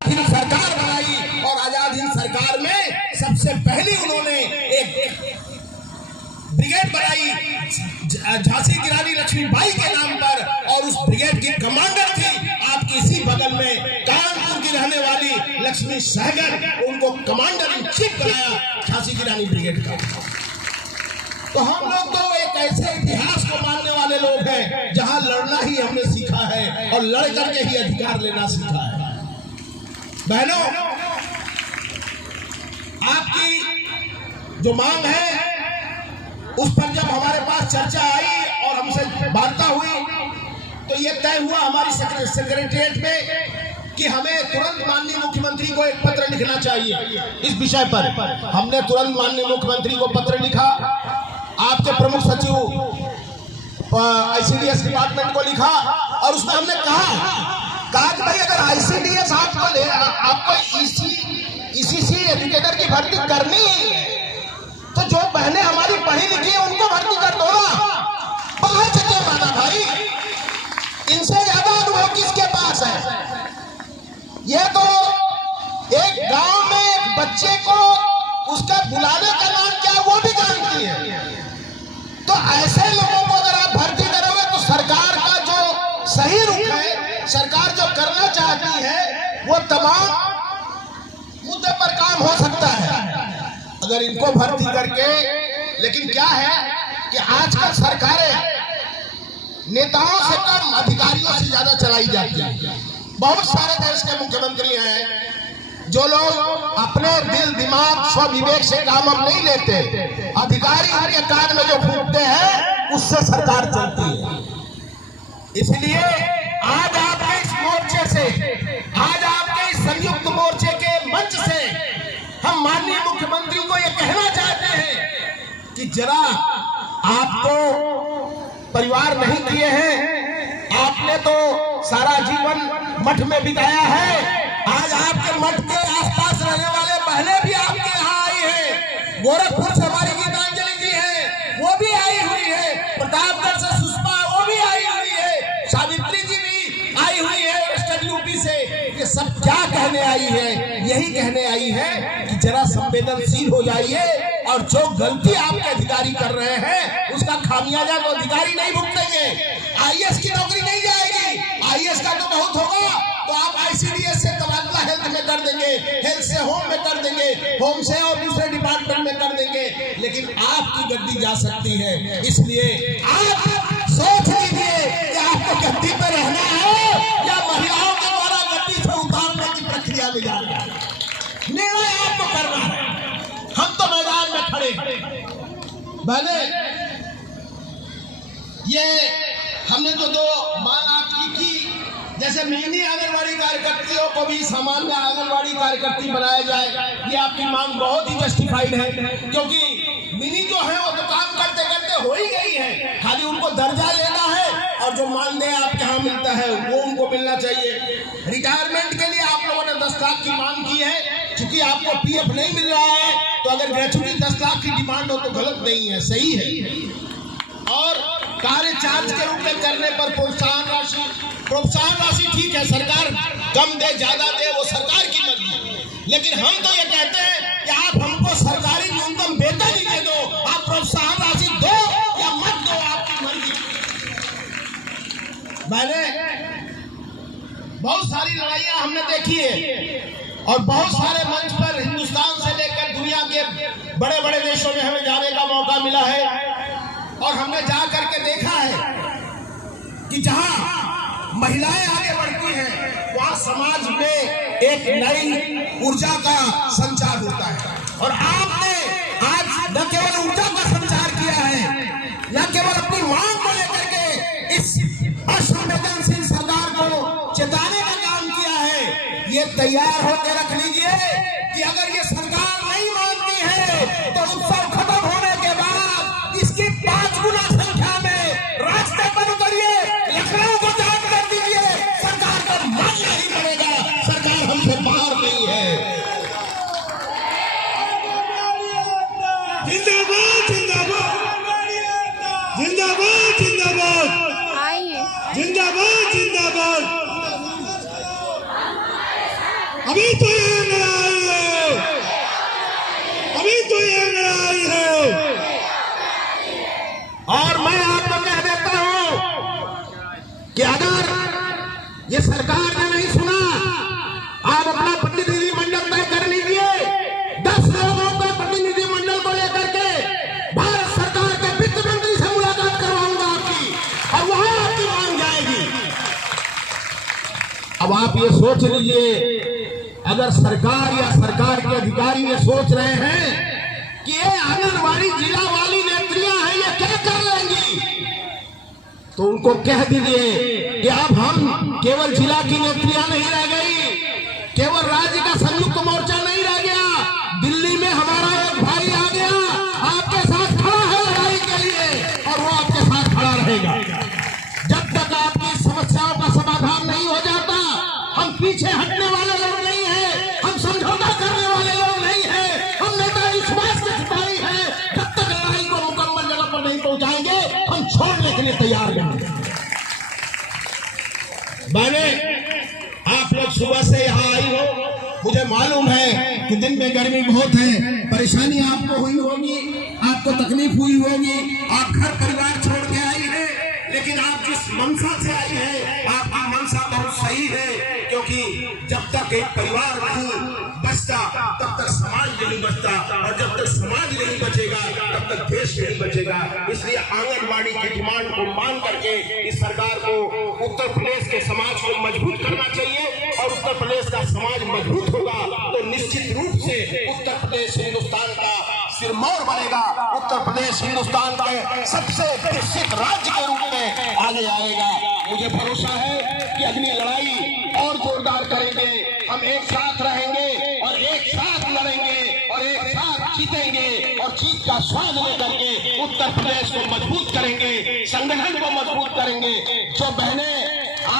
हिंद सरकार बनाई और आजाद हिंद सरकार में सबसे पहले उन्होंने एक ब्रिगेड बनाई झांसी की रानी लक्ष्मीबाई के नाम पर, और उस ब्रिगेड की कमांडर थी आपकी इसी बगल में कानपुर की रहने वाली लक्ष्मी सहगल, उनको कमांडर इन चीफ बनाया झांसी की रानी ब्रिगेड का। तो हम लोग तो एक ऐसे इतिहास को मानने वाले लोग हैं जहां लड़ना ही हमने सीखा है और लड़ करके ही अधिकार लेना सीखा है। बहनों, आपकी जो मांग है उस पर जब हमारे पास चर्चा आई और हमसे वार्ता हुई तो ये तय हुआ हमारी सेक्रेटरिएट में कि हमें तुरंत माननीय मुख्यमंत्री को एक पत्र लिखना चाहिए इस विषय पर। हमने तुरंत माननीय मुख्यमंत्री को पत्र लिखा, आपके प्रमुख सचिव आईसीडीएस डिपार्टमेंट को लिखा, और उसमें हमने कहा कि भाई अगर आईसीडीएस आपको ईसीसी एजुकेटर की भर्ती करनी है तो जो बहनें हमारी पढ़ी लिखी है उनको भर्ती कर दो ना। बाहर चले माना भाई, इनसे ज्यादा अनुभव किसके पास है? ये तो एक गांव में एक बच्चे को उसका बुलाने का नाम क्या वो भी जानती है। तो ऐसे लोगों को अगर आप भर्ती करोगे तो सरकार का जो सही रुख है, सरकार जो करना चाहती है वो तमाम मुद्दे पर काम हो सकता है अगर इनको भर्ती करके। लेकिन क्या है कि आजकल सरकारें नेताओं से कम अधिकारियों से ज्यादा चलाई जाती है। बहुत सारे देश के मुख्यमंत्री हैं जो लोग अपने दिल दिमाग स्व विवेक से काम अब नहीं लेते, अधिकारी उनके कान में जो फूंकते हैं उससे सरकार चलती है। इसलिए आज आपके इस मोर्चे से, आज आपके इस संयुक्त मोर्चे के मंच से हम माननीय मुख्यमंत्री को ये कहना चाहते हैं कि जरा आपको परिवार नहीं किए हैं, आपने तो सारा जीवन मठ में बिताया है। आज आपके मठ के आसपास रहने वाले बहनें भी आपके यहाँ आई हैं। गोरखपुर से हमारी गीतांजलि जी है, वो भी आई हुई है। प्रतापगढ़ से सुषमा वो भी आई हुई है। सावित्री जी भी आई हुई है वेस्टर्न यूपी से। ये सब क्या कहने आई है? यही कहने आई है कि जरा संवेदनशील हो जाइए और जो गलती आपके अधिकारी कर रहे हैं उसका खामियाजा तो अधिकारी नहीं भुगतेंगे। आईएएस की नौकरी नहीं जाएगी, आईएएस का तो बहुत होगा तो आप आईसीडीएस से तबादला हेल्थ में कर देंगे, हेल्थ से होम में कर देंगे, होम से और दूसरे डिपार्टमेंट में कर देंगे, लेकिन आपकी गद्दी जा सकती है। इसलिए आप सोच लीजिए कि आपको गद्दी पे रहना है या महिलाओं के द्वारा गद्दी से उतारने की प्रक्रिया में जाना है। निर्णय आपको करना है। हम तो मैदान में खड़े बहने, ये हमने जो दो मांग आपकी की, जैसे मिनी आंगनबाड़ी कार्यकर्तियों को भी सामान्य आंगनबाड़ी कार्यकर्ती बनाया जाए, ये आपकी मांग बहुत ही जस्टिफाइड है, क्योंकि मिनी जो है वो तो काम करते करते हो ही गई है, खाली उनको दर्जा लेना है और जो मानदेय आपके यहाँ मिलता है वो उनको मिलना चाहिए। रिटायरमेंट के लिए आप लोगों ने 10 लाख की मांग की है, क्योंकि आपको पीएफ नहीं मिल रहा है तो अगर ग्रेचुटी 10 लाख की डिमांड हो तो गलत नहीं है, सही है। और कार्य चार्ज के रूप में करने पर प्रोत्साहन राशि ठीक है, सरकार कम दे ज्यादा दे वो सरकार की मर्जी, लेकिन हम तो ये कहते हैं कि आप हमको सरकारी न्यूनतम वेतन ही दे दो, आप प्रोत्साहन राशि दो या मत दो, आपकी मर्जी। मैंने बहुत सारी लड़ाइयां हमने देखी है और बहुत सारे मंच पर हिंदुस्तान से लेकर दुनिया के बड़े बड़े देशों में हमें जाने का मौका मिला है और हमने जा करके देखा है कि जहां महिलाएं आगे बढ़ती हैं वहां समाज में एक नई ऊर्जा का संचार होता है। और आपने आज न केवल ऊर्जा का संचार किया है, न केवल अपनी मांग को लेकर के इस असंवेदनशील सरकार को चेताने का काम किया है, ये तैयार होकर रख लीजिए कि अगर ये सरकार नहीं मानती है तो उत्सव खत्म होने के बाद इसकी 5 गुना संख्या में रास्ते पर उतरिए, लखनऊ को जाम कर दीजिए, सरकार को मानना ही पड़ेगा, सरकार हमसे बाहर नहीं है। जिंदाबाद जिंदाबाद जिंदाबाद जिंदाबाद जिंदाबाद जिंदाबाद अभी तो ये लड़ाई है, अभी तो ये लड़ाई है। और मैं आपको कह देता हूं कि अगर ये सरकार ने नहीं सुना, आप अपना प्रतिनिधि मंडल तय कर लीजिए। 10 लोगों का प्रतिनिधि मंडल को लेकर के भारत सरकार के वित्त मंत्री से मुलाकात करवाऊंगा आपकी, और वहां आपकी मांग जाएगी। अब आप ये सोच लीजिए, अगर सरकार या सरकार के अधिकारी ये सोच रहे हैं कि ये आंगनबाड़ी जिला वाली नेत्रियां हैं, ये क्या कर लेंगी, तो उनको कह दीजिए कि अब हम केवल जिला की नेत्रियां नहीं रह गई, केवल राज्य का संयुक्त मोर्चा नहीं रह गया, दिल्ली में हमारा एक भाई आ गया, आपके साथ खड़ा है लड़ाई के लिए, और वो आपके साथ खड़ा रहेगा। जब तक आपकी समस्याओं का समाधान नहीं हो जाता, हम पीछे हटने वाले लोग नहीं है, हम समझौता करने वाले लोग नहीं है, हम नेता विश्वास के सिपाही हैं। जब तक लड़ाई को मुकम्मल जगह पर नहीं पहुंचाएंगे, हम छोड़ने के लिए तैयार नहीं। मैंने आप लोग सुबह से यहाँ आई हो, मुझे मालूम है कि दिन में गर्मी बहुत है, परेशानी आपको हुई होगी, आपको तकलीफ हुई होगी, आप घर परिवार छोड़ के आई है, लेकिन आप जिस मंशा से आई है, आपकी मंशा बहुत सही है, क्योंकि जब तक एक परिवार नहीं बचता तब तक समाज नहीं बचता, और जब तक समाज नहीं बचेगा तब तक देश नहीं बचेगा। इसलिए आंगनबाड़ी की डिमांड को मान करके इस सरकार को उत्तर प्रदेश के समाज को मजबूत करना चाहिए, और उत्तर प्रदेश का समाज मजबूत होगा तो निश्चित रूप से उत्तर प्रदेश हिंदुस्तान का सिरमौर बनेगा, उत्तर प्रदेश हिंदुस्तान के सबसे विकसित राज्य के रूप में आगे आएगा। मुझे भरोसा है कि अगली लड़ाई और जोरदार करेंगे, हम एक साथ रहेंगे और एक साथ लड़ेंगे और एक साथ जीतेंगे, और जीत का स्वाद लेकर के उत्तर प्रदेश को मजबूत करेंगे, संगठन को मजबूत करेंगे। जो बहनें